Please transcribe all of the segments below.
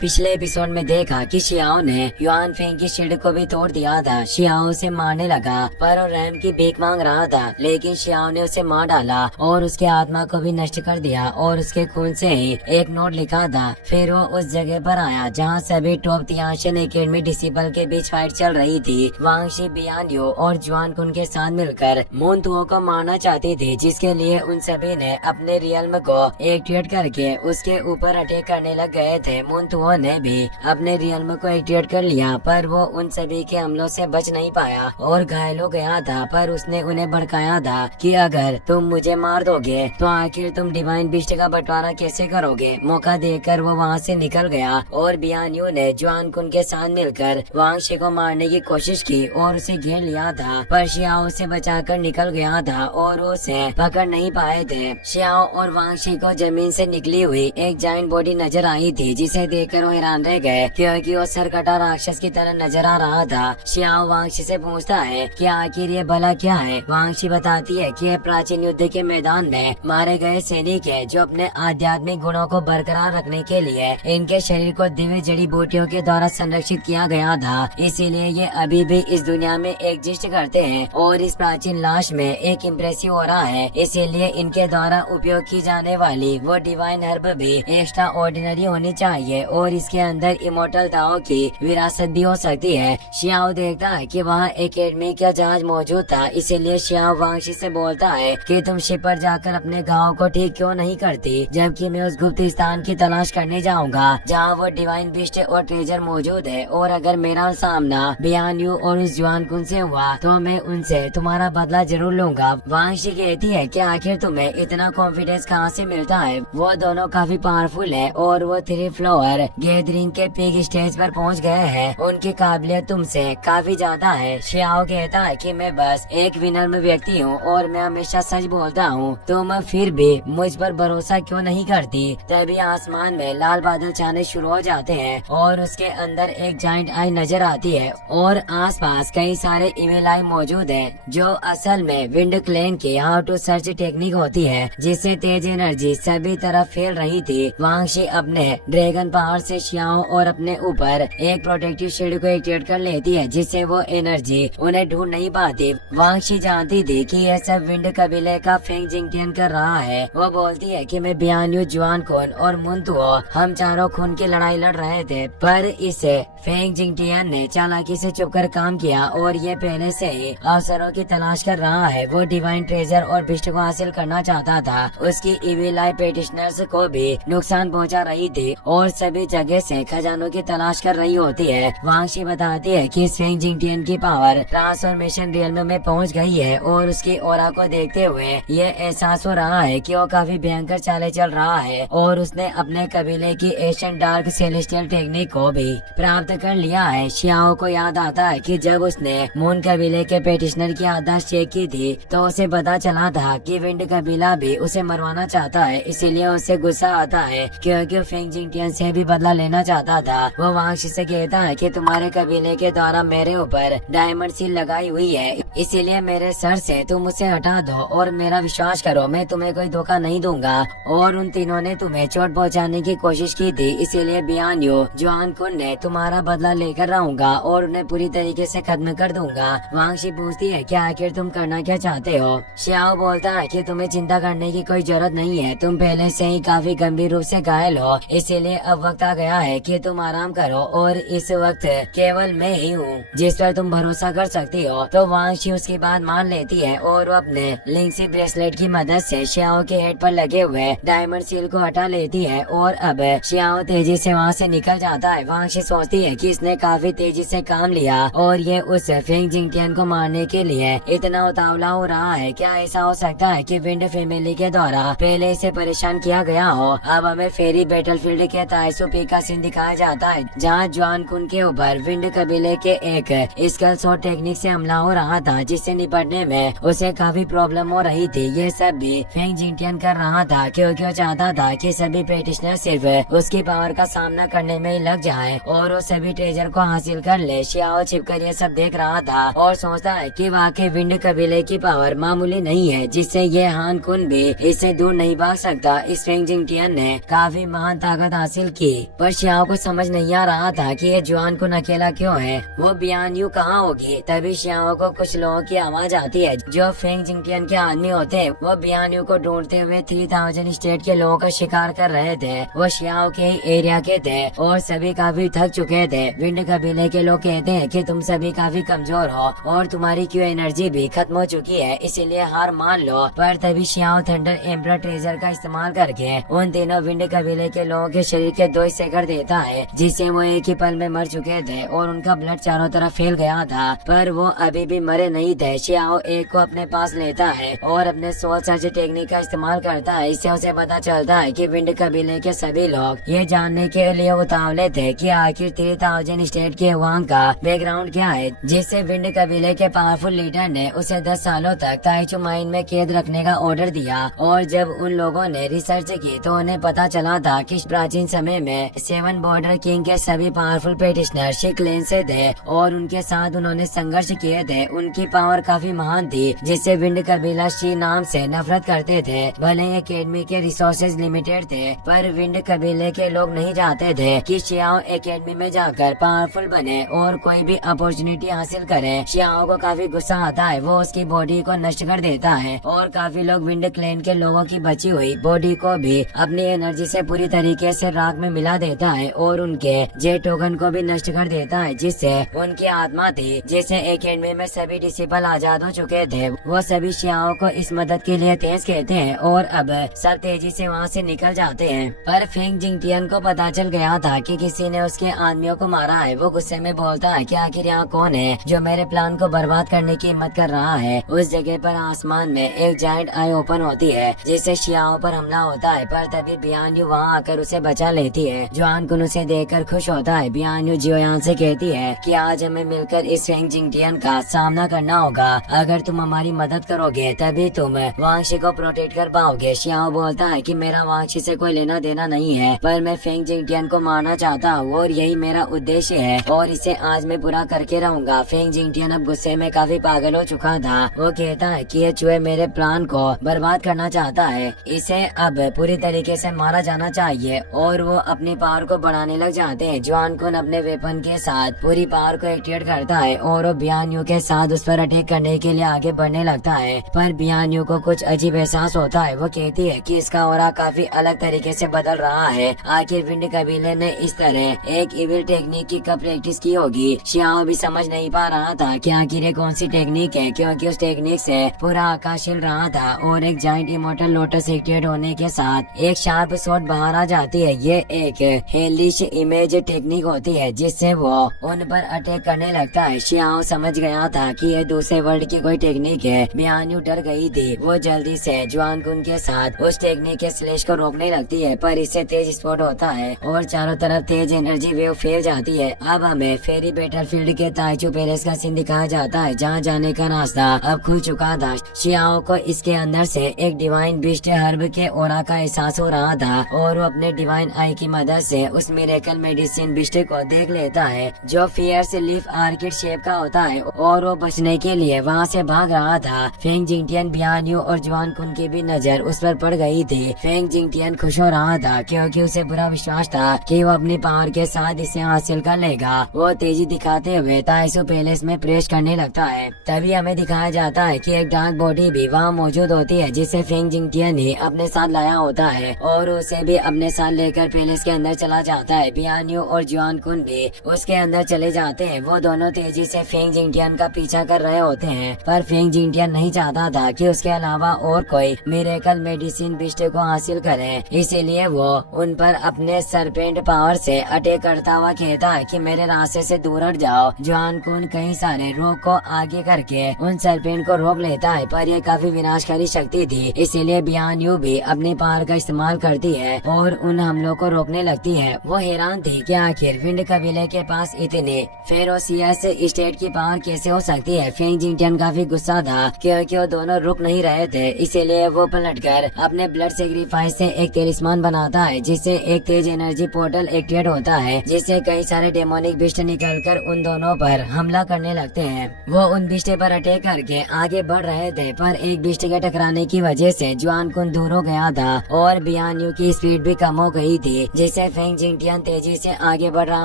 पिछले एपिसोड में देखा कि शियाओ ने युआन फेंग की शील्ड को भी तोड़ दिया था। शियाओ उसे मारने लगा पर वो रैम की भीख मांग रहा था, लेकिन शियाओ ने उसे मार डाला और उसके आत्मा को भी नष्ट कर दिया और उसके खून से ही एक नोट लिखा था। फिर वो उस जगह पर आया जहाँ सभी टॉप तियानशिन एकेडमी डिसिपल के बीच फाइट चल रही थी। वांग शी, बियान यू और जुआन कुन के साथ मिलकर मून तुओ को मारना चाहती थी, जिसके लिए उन सभी ने अपने रियल्म को एक्टिवेट करके उसके ऊपर अटैक करने लग गए थे। मून तुओ ने भी अपने रियल्म को एक्टिवेट कर लिया, पर वो उन सभी के हमलों से बच नहीं पाया और घायल हो गया था। पर उसने उन्हें भड़काया था कि अगर तुम मुझे मार दोगे तो आखिर तुम डिवाइन बिस्ट का बंटवारा कैसे करोगे। मौका देकर वो वहाँ से निकल गया और बियान यू ने जुआन कुन के साथ मिलकर वांग शी को मारने की कोशिश की और उसे घेर लिया था, पर शियाओ उसे बचाकर निकल गया था और वो उसे पकड़ नहीं पाए थे। शियाओ और वांग शी को जमीन से निकली हुई एक जाइंट बॉडी नजर आई थी, जिसे देखकर वो हैरान रह गए क्योंकि वो सरकटा राक्षस की तरह नजर आ रहा था। शियाओ वांग शी से पूछता है कि आखिर ये भला क्या है। वांग शी बताती है कि यह प्राचीन युद्ध के मैदान में मारे गए सैनिक है जो अपने आध्यात्मिक गुणों को बरकरार रखने के लिए इनके शरीर को दिव्य जड़ी बूटियों के द्वारा संरक्षित किया गया था, इसीलिए ये अभी भी इस दुनिया में एग्जिस्ट करते हैं। और इस प्राचीन लाश में एक इम्प्रेसिव ऑरा है, इसीलिए इनके द्वारा उपयोग की जाने वाली वो डिवाइन हर्ब भी एक्स्ट्रा ऑर्डिनरी होनी चाहिए और इसके अंदर इमोर्टल दाओ की विरासत भी हो सकती है। शियाओ देखता है कि वहाँ एकेडमी का जहाज मौजूद था, इसीलिए शियाओ वांग शी से बोलता है कि तुम शिप पर जाकर अपने घाव को ठीक क्यों नहीं करती, जबकि मैं उस गुप्त स्थान की तलाश करने जाऊंगा जहाँ वो डिवाइन बिस्ट और ट्रेजर मौजूद है। और अगर मेरा सामना बियान यू और उस जुआन कुन से हुआ तो मैं उनसे तुम्हारा बदला जरूर लूंगा। वांग शी कहती है कि आखिर तुम्हें इतना कॉन्फिडेंस कहाँ से मिलता है। वो दोनों काफी पावरफुल है और वो 3 फ्लोर गैदरिंग के पीक स्टेज पर पहुंच गए हैं। उनकी काबिलियत तुमसे काफी ज्यादा है। शियाओ कहता है कि मैं बस एक विनम्र व्यक्ति हूँ और मैं हमेशा सच बोलता हूँ, तुम फिर भी मुझ पर भरोसा क्यों नहीं करती। तभी आसमान में लाल बादल छाने शुरू हो जाते हैं और उसके अंदर एक जाइंट आई नजर आती है और आसपास कई सारे इविल आई मौजूद हैं, जो असल में विंड क्लेन की हाउ टू सर्च टेक्निक होती है, जिससे तेज एनर्जी सभी तरफ फैल रही थी। वांग शी अपने ड्रैगन पावर से शियाओ और अपने ऊपर एक प्रोटेक्टिव शील्ड को एक्टिवेट कर लेती है, जिससे वो एनर्जी उन्हें ढूंढ नहीं पाती। वांग शी जानती थी कि यह सब विंड कबीले का फेंग जिंगटियन कर रहा है। वो बोलती है कि मैं बियान यू, जुआन कुन और मून तुओ हम चारों खून की लड़ाई लड़ रहे थे, पर इसे फेंग जिंगटियन ने चालाकी से छुपकर काम किया और ये पहले से ही अवसरों की तलाश कर रहा है। वो डिवाइन ट्रेजर और बिस्ट को हासिल करना चाहता था। उसकी इविल आई पेटिशनर्स को भी नुकसान पहुंचा रही थी और सभी जगह से खजानों की तलाश कर रही होती है। वांग शी बताती है कि फेंग जिंगटियन की पावर ट्रांसफॉर्मेशन रियल्म में पहुंच गई है और उसकी ऑरा को देखते हुए ये एहसास हो रहा है कि वो काफी भयंकर चाले चल रहा है और उसने अपने कबीले की एशियन डार्क सेलेस्टियल टेक्निक को भी प्राप्त कर लिया है। शियाओ को याद आता है कि जब उसने मून कबीले के पेटिशनर की याददाश्त चेक की थी तो उसे पता चला था कि विंड कबीला भी उसे मरवाना चाहता है, इसीलिए उसे गुस्सा आता है क्योंकि वो फेंग जिंगटियन से भी बदला लेना चाहता था। वो वांग शी से कहता है कि तुम्हारे कबीले के द्वारा मेरे ऊपर डायमंड सील लगाई हुई है, इसीलिए मेरे सर से तुम उसे हटा दो और मेरा विश्वास करो, मैं तुम्हें कोई धोखा नहीं दूंगा। और उन तीनों ने तुम्हें चोट पहुंचाने की कोशिश की थी, इसीलिए बियान यू, जुआन कुन ने तुम्हारा बदला लेकर रहूंगा और उन्हें पूरी तरीके से खत्म कर दूंगा। वांग शी पूछती है कि आखिर तुम करना क्या चाहते हो। शियाओ बोलता है कि तुम्हें चिंता करने की कोई जरूरत नहीं है, तुम पहले से ही काफी गंभीर रूप से घायल हो, इसीलिए अब वक्त आ गया है कि तुम आराम करो और इस वक्त केवल मैं ही हूँ जिस पर तुम भरोसा कर सकती हो। तो वांग शी उसकी बात मान लेती है और वो अपने लिंक्सी ब्रेसलेट की मदद से शियाओ के हेड पर लगे हुए डायमंड सील को हटा लेती है और अब शियाओ तेजी से वहाँ से निकल जाता है। वांग शी सोचती है कि इसने काफी तेजी से काम लिया और ये उस फेंग जिंगटियन को मारने के लिए इतना उतावला हो रहा है। क्या ऐसा हो सकता है कि विंड फैमिली के द्वारा पहले इसे परेशान किया गया हो। अब हमें फेरी बैटलफील्ड के ताइसु पीक का सीन दिखाया जाता है, जहाँ जुआन कुन के ऊपर विंड कबीले के एक स्कल शॉट टेक्निक से हमला हो रहा था, जिससे निपटने में उसे काफी प्रॉब्लम हो रही थी। ये सब भी फेंग जिंगटियन कर रहा था क्योंकि वो चाहता था कि सभी प्रैक्टिशनर सिर्फ उसकी पावर का सामना करने में ही लग जाए और वो सभी ट्रेजर को हासिल कर ले। शियाओ छिपकर ये सब देख रहा था और सोचता है कि वाकई विंड कबीले की पावर मामूली नहीं है, जिससे ये हान कुन भी इससे दूर नहीं भाग सकता। इस फेंग जिंगटियन ने काफी महान ताकत हासिल की। पर शियाओ को समझ नहीं आ रहा था कि ये जुआन कुन अकेला क्यों है, वो बियान यू कहाँ होगी। तभी शियाओ को कुछ लोगों की आवाज आती है जो फेंग जिंगटियन के आदमी होते हैं। वो बियान यू को ढूंढते हुए 3000 स्टेट के लोगों का शिकार कर रहे थे। वो शियाओ के ही एरिया के थे और सभी काफी थक चुके थे। विंड कबीले के लोग कहते हैं कि तुम सभी काफी कमजोर हो और तुम्हारी क्यू एनर्जी भी खत्म हो चुकी है, इसीलिए हार मान लो। पर तभी शियाओ थंडर एम्ब्रा ट्रेजर का इस्तेमाल करके उन तीनों विंड कबीले के लोगों के शरीर के 2 हिस्से कर देता है, जिससे वो एक ही पल में मर चुके थे और उनका ब्लड चारों तरफ फैल गया था। पर वो अभी भी मरे नहीं थे। शियाओ एक को अपने पास लेता है और अपने सोल सर्च टेक्निक का इस्तेमाल करता है। इससे उसे पता चलता है कि विंड कबीले के सभी लोग ये जानने के लिए उतावले थे कि आखिर 3000 स्टेट के वांग का बैकग्राउंड क्या है, जिससे विंड कबीले के पावरफुल लीडर ने उसे 10 सालों तक ताइचू माइन में कैद रखने का ऑर्डर दिया। और जब उन लोगों ने रिसर्च की तो उन्हें पता चला था कि प्राचीन समय में 7 बॉर्डर किंग के सभी पावरफुल पेटिशनर शिक लेन से थे और उनके साथ उन्होंने संघर्ष किए थे। उनकी पावर काफी महान थी, जिससे विंड कबीला शी नाम से नफरत करते थे। भले ही एकेडमी के रिसोर्सेज लिमिटेड थे, पर विंड कबीले के लोग नहीं चाहते थे कि शियाओ एकेडमी में जाकर पावरफुल बने और कोई भी अपॉर्चुनिटी हासिल करे। शियाओ को काफी गुस्सा आता है, वो उसकी बॉडी को नष्ट कर देता है और काफी लोग विंड क्लैन के लोगों की बची हुई बॉडी को भी अपनी एनर्जी से पूरी तरीके से राख में मिला देता है और उनके जे टोकन को भी नष्ट कर देता है, जिससे उनकी आत्मा थी जिसे एकेडमी में सभी डिसिपल आजाद हो चुके थे। वो सभी शियाओ को इस मदद के लिए तेज कहते हैं और अब सब तेजी से वहाँ से निकल जाते हैं। पर फेंग जिंगटियन को पता चल गया था कि किसी ने उसके आदमियों को मारा है। वो गुस्से में बोलता है कि आखिर यहाँ कौन है जो मेरे प्लान को बर्बाद करने की हिम्मत कर रहा है। उस जगह पर आसमान में एक जायंट आई ओपन होती है जिससे शियाओ पर हमला होता है, पर तभी बियान यू वहाँ आकर उसे बचा लेती है। जुआन कुन उसे देखकर खुश होता है। बियान यू जियोयान से कहती है कि आज हमें मिलकर इस फेंग जिंगटियन का सामना करना होगा। अगर तुम हमारी मदद करोगे तभी तुम वांगशी को प्रोटेक्ट कर पाओगे। शियाओ बोलता है कि मेरा वांगशी से कोई लेना देना नहीं है, पर मैं फेंग जिंगटियन को मारना चाहता हूँ और यही मेरा उद्देश्य है और इसे आज मैं पूरा करके रहूंगा। फेंग जिंगटियन अब गुस्से में काफी पागल हो चुका था। वो कहता है कि ये चूहे मेरे प्लान को बर्बाद करना चाहता है, इसे अब पूरी तरीके से मारा जाना चाहिए और वो अपनी पावर को बढ़ाने लग जाते हैं। जुआन कुन अपने वेपन के साथ पूरी पावर को एक्टिवेट करता है और वो बियान यू के साथ उस पर अटैक करने के लिए आगे बढ़ने लगता है। पर बियान यू को कुछ अजीब एहसास होता है। वो कहती है कि इसका ऑरा काफी अलग तरीके से बदल रहा है। आखिर विंड कबीले ने इस तरह एक इविल टेक्निक की कब प्रैक्टिस की होगी। शियाओ भी समझ नहीं पा रहा था कि आखिर ये कौन सी टेक्निक है, क्योंकि उस टेक्निक से पूरा आकाश हिल रहा था और एक जाइंट इमोर्टल लोटस एक्टिवेट होने के साथ एक शार्प शॉट बाहर आ जाती है। ये एक हेलिश इमेज टेक्निक होती है जिससे वो उन पर अटैक करने लगता है। शियाओ समझ गया था कि ये दूसरे वर्ल्ड की कोई टेक्निक है। बियान यू डर गई थी। वो जल्दी से जुआन कुन के साथ उस टेक्निक के स्लैश को रोकने लगती है, पर इससे तेज स्पॉट होता है और चारों तरफ तेज एनर्जी वेव फैल जाती है। अब हमें फेरी बैटलफील्ड के ताइचू पैलेस का सीन दिखाया जाता है, जहाँ जाने का रास्ता अब खुल चुका था। शियाओ को इसके अंदर से एक डिवाइन बिस्ट हर्ब के ओरा का एहसास हो रहा था और वो अपने डिवाइन आई की मदद से उस मिरेकल मेडिसिन बिस्ट को देख लेता है जो फियर्स लीफ आर्किड शेप का होता है और वो बचने के लिए वहाँ से भाग रहा था। फेंग जिंगटियन, बियान यू और जुआन कुन की भी नजर उस पर पड़ गई थी। फेंग जिंगटियन खुश हो रहा था क्योंकि उसे पूरा विश्वास था कि वो अपनी पावर के साथ इसे हासिल कर लेगा। वो तेजी दिखाते हुए ताइसू पैलेस में प्रवेश करने लगता है। तभी हमें दिखाया जाता है कि एक डार्क बॉडी भी वहाँ मौजूद होती है जिसे फेंग जिंगटियन ही अपने साथ लाया होता है और उसे भी अपने साथ लेकर पैलेस के अंदर चला जाता है। बियान यू और जुआन कुन भी उसके अंदर चले जाते हैं। वो दोनों तेजी से फेंग जिंगटियन का पीछा कर रहे होते हैं, पर फेंग जिंगटियन नहीं चाहता था कि उसके अलावा और कोई मिरेकल मेडिसिन बिस्ट को हासिल करे, इसीलिए वो उन पर अपने सरपेंट पावर से अटैक करता हुआ कहता है कि मेरे रास्ते से दूर हट जाओ। जुआन कुन कई सारे रोक को आगे करके उन सरपेंट को रोक लेता है, पर यह काफी विनाशकारी शक्ति थी, इसीलिए बियान यू भी अपनी पावर का इस्तेमाल करती है और उन हमलों को रोकने लगती है। वो हैरान थी कि आखिर विंड कबीले के पास इतने फेरोसियस स्टेट की पावर कैसे हो सकती है। फेंग जिंगटियन काफी गुस्सा था क्योंकि वो दोनों रुक नहीं रहे थे, इसीलिए वो पलटकर अपने ब्लड सेक्रीफाइस से एक तेलिस्मान बनाता है जिससे एक तेज एनर्जी पोर्टल एक्टिवेट होता है, जिससे कई सारे डेमोनिक बिस्ट निकलकर उन दोनों पर हमला करने लगते हैं। वो उन बिस्ट पर अटैक करके आगे बढ़ रहे थे, पर एक बिस्ट के टकराने की वजह से जुआन कुन दूर हो गया था और बियान यू की स्पीड भी कम हो गई थी, जिससे जैसे फेंग जिंगटियन तेजी से आगे बढ़ रहा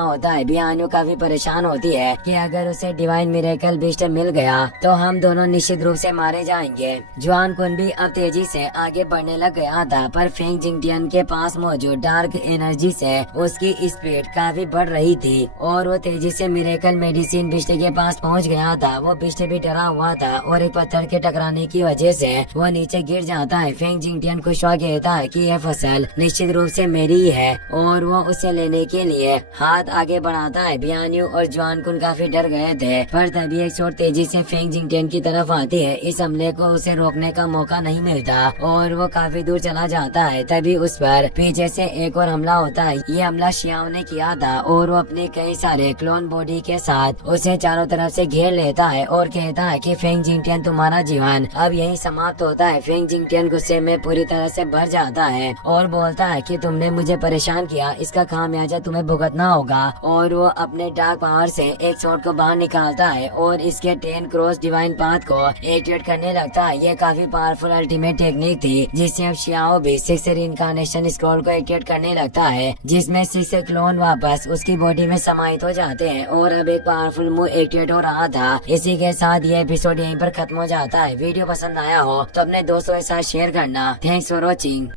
होता है, बियानु काफी परेशान होती है कि अगर उसे डिवाइन मिरेकल बिस्ट मिल गया तो हम दोनों निश्चित रूप से मारे जाएंगे। जुआन कुन भी अब तेजी से आगे बढ़ने लग गया था, पर फेंग जिंगटियन के पास मौजूद डार्क एनर्जी से उसकी स्पीड काफी बढ़ रही थी और वो तेजी से मिरेकल मेडिसिन बिस्ट के पास पहुंच गया था। वो बिस्ट भी डरा हुआ था और एक पत्थर के टकराने की वजह से वो नीचे गिर जाता है। फेंग जिंगटियन खुश हुआ कहता है कि यह फसल निश्चित रूप से मेरी ही है और वो उसे लेने के लिए हाथ आगे बढ़ाता है। बियान्यू और जुआन कुन काफी डर गए थे, पर तभी एक शॉट तेजी से फेंग जिंगटियन की तरफ आती है। इस हमले को उसे रोकने का मौका नहीं मिलता और वो काफी दूर चला जाता है। तभी उस पर पीछे से एक और हमला होता है। ये हमला शियाओ ने किया था और वो अपने कई सारे क्लोन बॉडी के साथ उसे चारों तरफ से घेर लेता है और कहता है कि फेंग जिंगटियन तुम्हारा जीवन अब यही समाप्त होता है। फेंग जिंगटियन गुस्से में पूरी तरह से भर जाता है और बोलता है कि तुमने मुझे परेशान किया, इसका खामियाजा तुम्हें भुगतना होगा। और वो अपने डार्क पावर से एक शॉट को बाहर निकालता है और इसके 10 क्रॉस डिवाइन पाथ को एक्टिवेट करने लगता है। ये काफी पावरफुल अल्टीमेट टेक्निक थी जिससे अब शियाओ भी 6 रीइंकार्नेशन स्क्रॉल को एक्टिवेट करने लगता है, जिसमें 6 क्लोन वापस उसकी बॉडी में समाहित हो जाते हैं और अब एक पावरफुल मूव एक्टिवेट हो रहा था। इसी के साथ ये एपिसोड यहीं पर खत्म हो जाता है। वीडियो पसंद आया हो तो अपने दोस्तों के साथ शेयर करना। Thanks for watching.